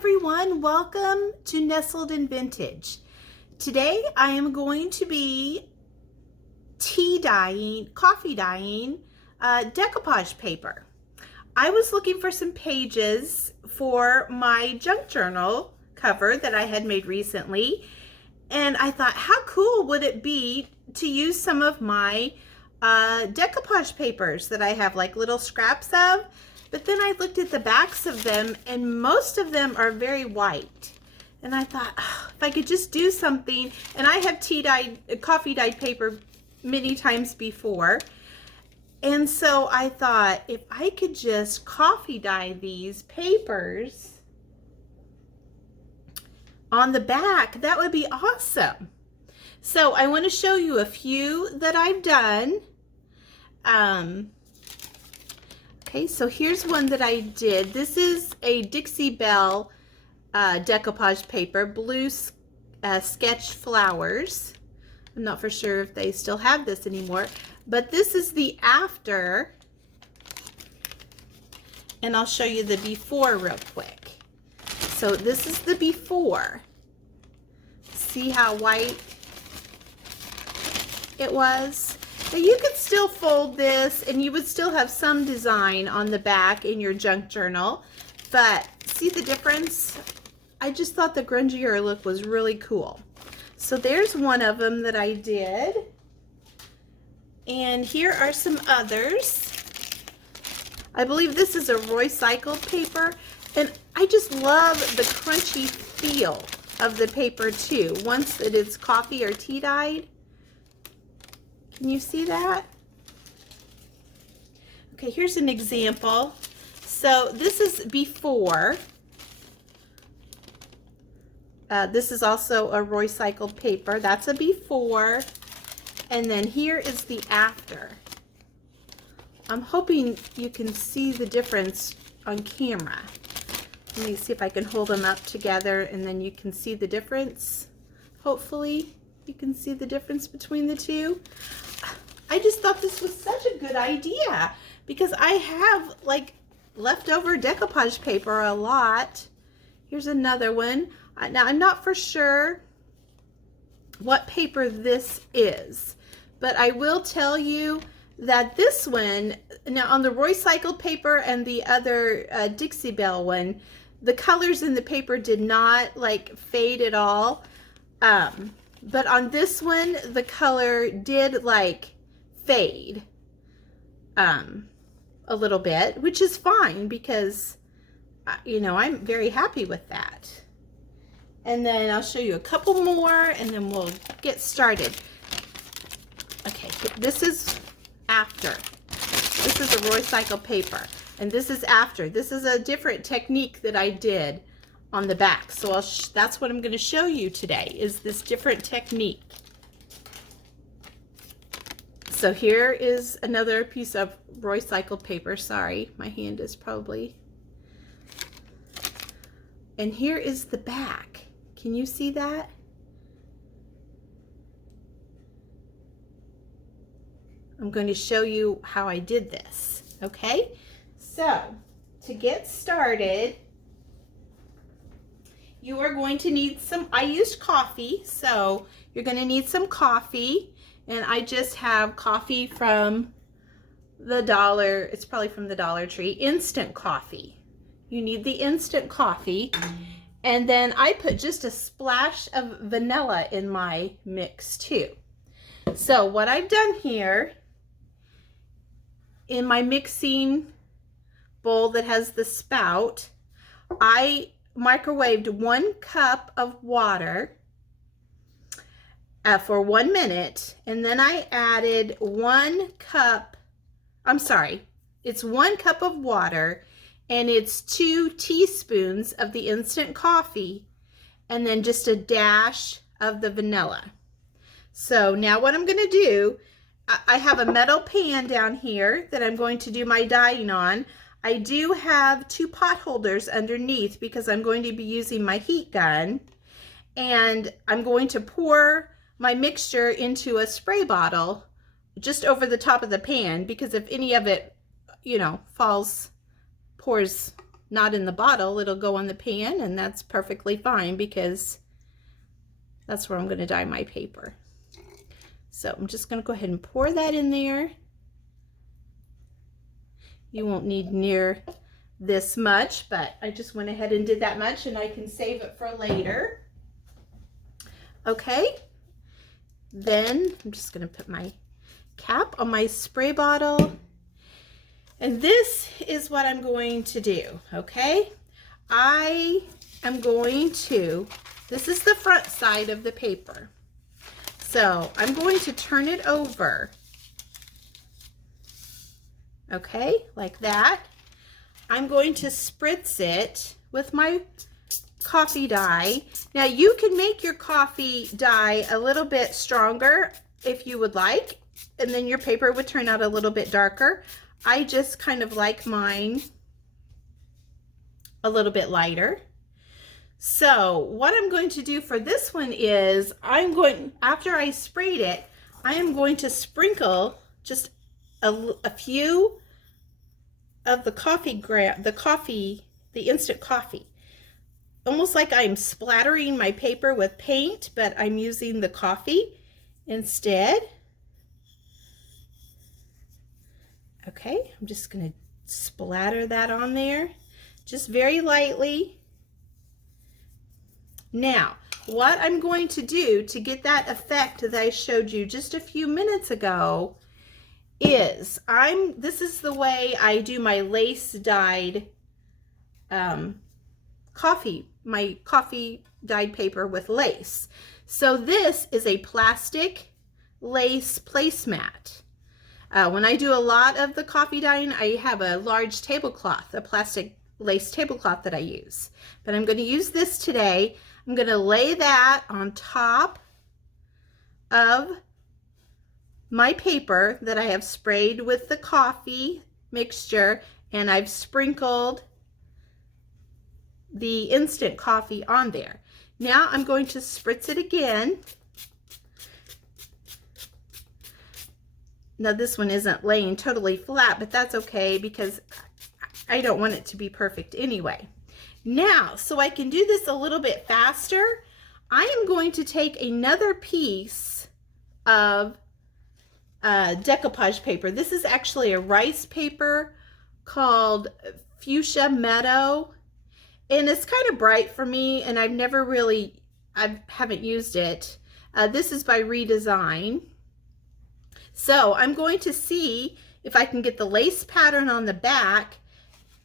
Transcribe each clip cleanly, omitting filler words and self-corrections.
everyone, welcome to Nestled in Vintage. Today I am going to be coffee dyeing decoupage paper. I was looking for some pages for my junk journal cover that I had made recently, and I thought, how cool would it be to use some of my decoupage papers that I have like little scraps of. But then I looked at the backs of them, and most of them are very white. And I thought, oh, if I could just do something, and I have coffee dyed paper many times before. And so I thought, if I could just coffee dye these papers on the back, that would be awesome. So I want to show you a few that I've done. Okay, so here's one that I did. This is a Dixie Belle decoupage paper, blue sketch flowers. I'm not for sure if they still have this anymore, but this is the after, and I'll show you the before real quick. So this is the before. See how white it was? Now you could still fold this and you would still have some design on the back in your junk journal, but see the difference? I just thought the grungier look was really cool. So there's one of them that I did. And here are some others. I believe this is a recycled paper, and I just love the crunchy feel of the paper too, once it is coffee or tea dyed. Can you see that? Okay, here's an example. So this is before. This is also a recycled paper. That's a before. And then here is the after. I'm hoping you can see the difference on camera. Let me see if I can hold them up together and then you can see the difference. Hopefully you can see the difference between the two. I just thought this was such a good idea because I have like leftover decoupage paper a lot. Here's another one. Now I'm not for sure what paper this is, but I will tell you that this one, now on the recycled paper and the other Dixie Belle one, the colors in the paper did not like fade at all. But on this one, the color did like fade a little bit, which is fine because, you know, I'm very happy with that. And then I'll show you a couple more and then we'll get started. Okay, this is after. This is a recycled paper, and this is after. This is a different technique that I did on the back. So that's what I'm going to show you today, is this different technique. So here is another piece of recycled paper. Sorry, my hand is probably. And here is the back. Can you see that? I'm going to show you how I did this. Okay? So, to get started, you are going to need some, I used coffee, so you're going to need some coffee. And I just have coffee from the dollar, it's probably from the Dollar Tree, instant coffee. You need the instant coffee. And then I put just a splash of vanilla in my mix too. So what I've done here, in my mixing bowl that has the spout, I microwaved 1 cup of water for 1 minute, and then I added 1 cup, I'm sorry, it's 1 cup of water, and it's 2 teaspoons of the instant coffee, and then just a dash of the vanilla. So now what I'm going to do, I have a metal pan down here that I'm going to do my dyeing on. I do have 2 pot holders underneath because I'm going to be using my heat gun, and I'm going to pour my mixture into a spray bottle just over the top of the pan, because if any of it, you know, pours not in the bottle, it'll go on the pan, and that's perfectly fine because that's where I'm going to dye my paper. So I'm just going to go ahead and pour that in there. You won't need near this much, but I just went ahead and did that much, and I can save it for later. Okay, then I'm just going to put my cap on my spray bottle, and this is what I'm going to do. Okay, I am going to, this is the front side of the paper, so I'm going to turn it over, okay, like that. I'm going to spritz it with my coffee dye. Now you can make your coffee dye a little bit stronger if you would like, and then your paper would turn out a little bit darker. I just kind of like mine a little bit lighter. So what I'm going to do for this one is after I sprayed it, I am going to sprinkle just a few of the the instant coffee. Almost like I'm splattering my paper with paint, but I'm using the coffee instead. Okay, I'm just going to splatter that on there, just very lightly. Now, what I'm going to do to get that effect that I showed you just a few minutes ago is this is the way I do my lace dyed my coffee dyed paper with lace. So this is a plastic lace placemat. When I do a lot of the coffee dyeing, I have a large tablecloth, a plastic lace tablecloth that I use. But I'm going to use this today. I'm going to lay that on top of my paper that I have sprayed with the coffee mixture, and I've sprinkled the instant coffee on there. Now I'm going to spritz it again. Now this one isn't laying totally flat, but that's okay because I don't want it to be perfect anyway. Now, so I can do this a little bit faster, I am going to take another piece of decoupage paper. This is actually a rice paper called Fuchsia Meadow, and it's kind of bright for me, and I haven't used it. This is by Redesign. So I'm going to see if I can get the lace pattern on the back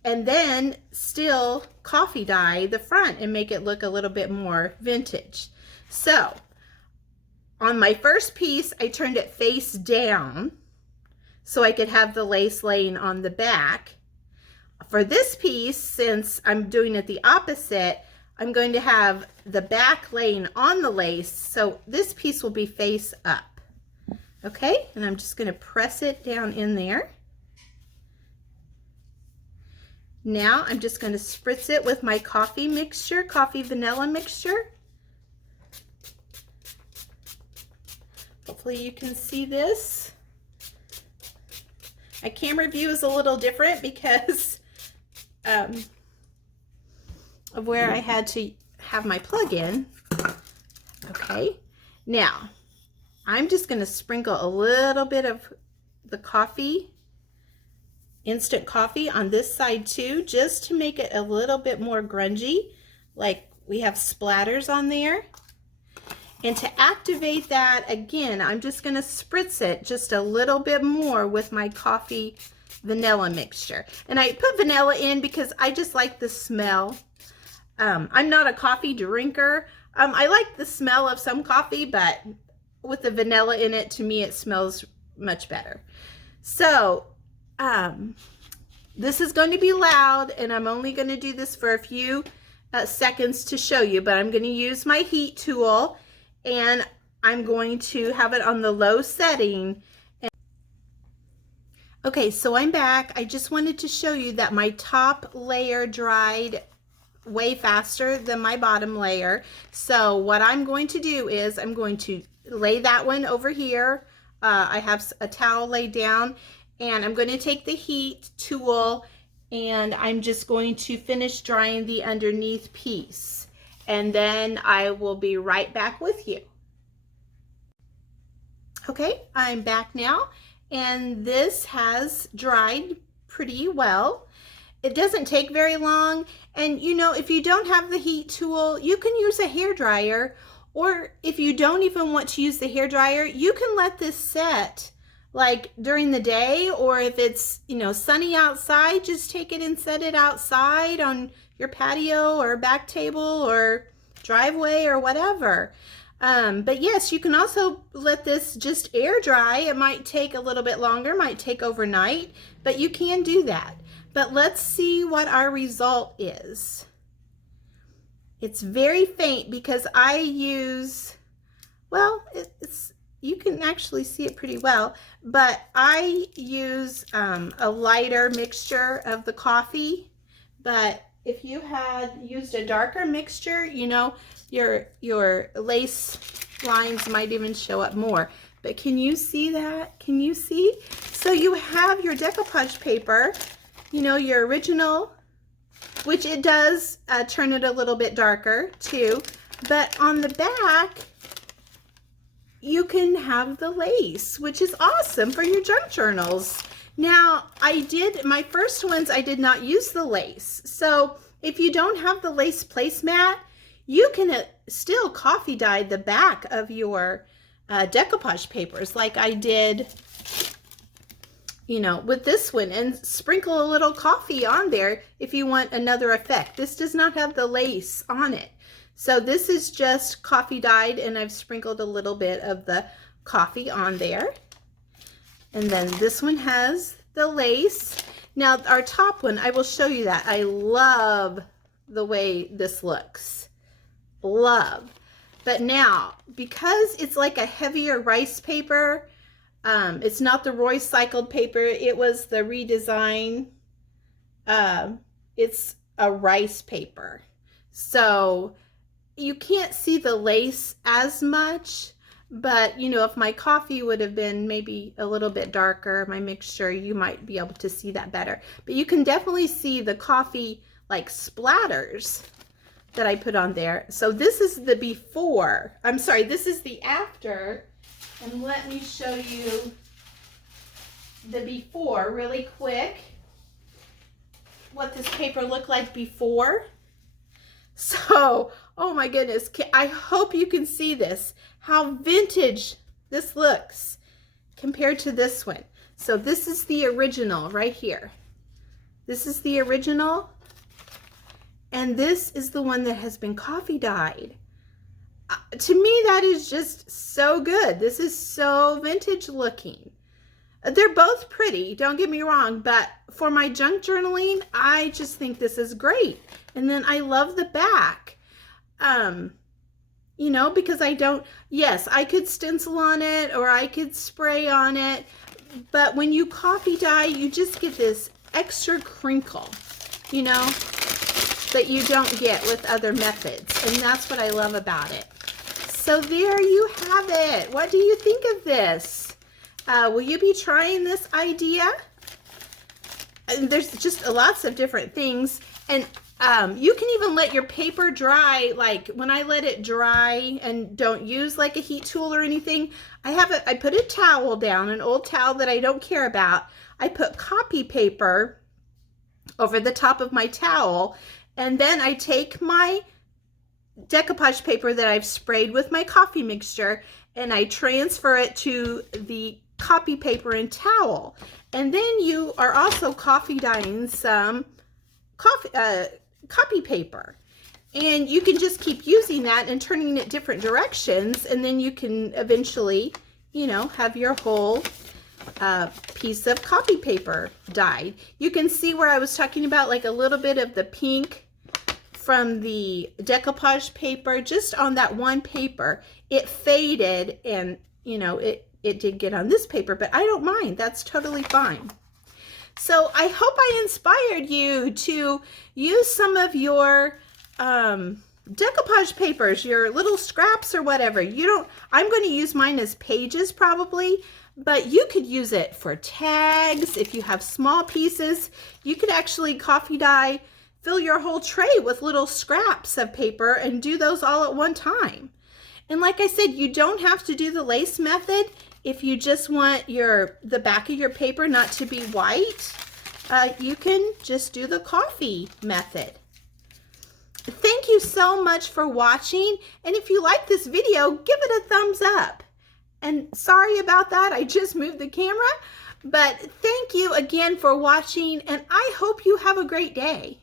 and then still coffee dye the front and make it look a little bit more vintage. So on my first piece, I turned it face down so I could have the lace laying on the back. For this piece, since I'm doing it the opposite, I'm going to have the back laying on the lace, so this piece will be face up. Okay, and I'm just going to press it down in there. Now I'm just going to spritz it with my coffee mixture, coffee vanilla mixture. Hopefully you can see this. My camera view is a little different because of where I had to have my plug in. Okay, now I'm just going to sprinkle a little bit of the coffee, instant coffee, on this side too, just to make it a little bit more grungy, like we have splatters on there. And to activate that, again, I'm just going to spritz it just a little bit more with my coffee vanilla mixture. And I put vanilla in because I just like the smell. I'm not a coffee drinker. I like the smell of some coffee, but with the vanilla in it, to me, it smells much better. So this is going to be loud, and I'm only going to do this for a few seconds to show you, but I'm going to use my heat tool, and I'm going to have it on the low setting. Okay, so I'm back. I just wanted to show you that my top layer dried way faster than my bottom layer. So what I'm going to do is I'm going to lay that one over here. I have a towel laid down, and I'm going to take the heat tool and I'm just going to finish drying the underneath piece, and then I will be right back with you. Okay, I'm back now, and this has dried pretty well. It doesn't take very long, and you know, if you don't have the heat tool, you can use a hair dryer, or if you don't even want to use the hair dryer, you can let this set like during the day, or if it's, you know, sunny outside, just take it and set it outside on your patio or back table or driveway or whatever. But yes, you can also let this just air dry. It might take a little bit longer, might take overnight, but you can do that. But let's see what our result is. It's very faint because I use, well, you can actually see it pretty well, but I use a lighter mixture of the coffee. But if you had used a darker mixture, you know, your lace lines might even show up more. But can you see that? Can you see? So you have your decoupage paper, you know, your original, which it does turn it a little bit darker too. But on the back, you can have the lace, which is awesome for your junk journals. Now, my first ones, I did not use the lace. So if you don't have the lace placemat, you can still coffee dye the back of your decoupage papers like I did, you know, with this one, and sprinkle a little coffee on there if you want another effect. This does not have the lace on it. So this is just coffee dyed, and I've sprinkled a little bit of the coffee on there. And then this one has the lace. Now our top one, I will show you that. I love the way this looks. Love. But now, because it's like a heavier rice paper, it's not the recycled paper, it was the redesign. It's a rice paper. So you can't see the lace as much, but you know, if my coffee would have been maybe a little bit darker, my mixture, you might be able to see that better. But you can definitely see the coffee like splatters that I put on there. So this is the before. I'm sorry, this is the after. And let me show you the before really quick. What this paper looked like before. So, oh my goodness, I hope you can see this, how vintage this looks compared to this one. So this is the original right here. This is the original, and this is the one that has been coffee dyed. To me, that is just so good. This is so vintage looking. They're both pretty, don't get me wrong, but for my junk journaling, I just think this is great. And then I love the back, you know, because yes, I could stencil on it or I could spray on it, but when you coffee dye, you just get this extra crinkle, you know, that you don't get with other methods. And that's what I love about it. So there you have it. What do you think of this? Will you be trying this idea? And there's just lots of different things. And you can even let your paper dry. Like when I let it dry and don't use like a heat tool or anything, I put a towel down, an old towel that I don't care about. I put copy paper over the top of my towel, and then I take my decoupage paper that I've sprayed with my coffee mixture and I transfer it to the copy paper and towel. And then you are also coffee dyeing some copy paper, and you can just keep using that and turning it different directions, and then you can eventually, you know, have your whole piece of copy paper dyed. You can see where I was talking about like a little bit of the pink from the decoupage paper just on that one paper. It faded, and you know, it did get on this paper, but I don't mind. That's totally fine. So I hope I inspired you to use some of your decoupage papers, your little scraps or whatever. I'm going to use mine as pages probably, but you could use it for tags. If you have small pieces, you could actually coffee dye, fill your whole tray with little scraps of paper and do those all at one time. And like I said, you don't have to do the lace method if you just want the back of your paper not to be white. You can just do the coffee method. Thank you so much for watching, and if you like this video, give it a thumbs up. And sorry about that, I just moved the camera, but thank you again for watching, and I hope you have a great day.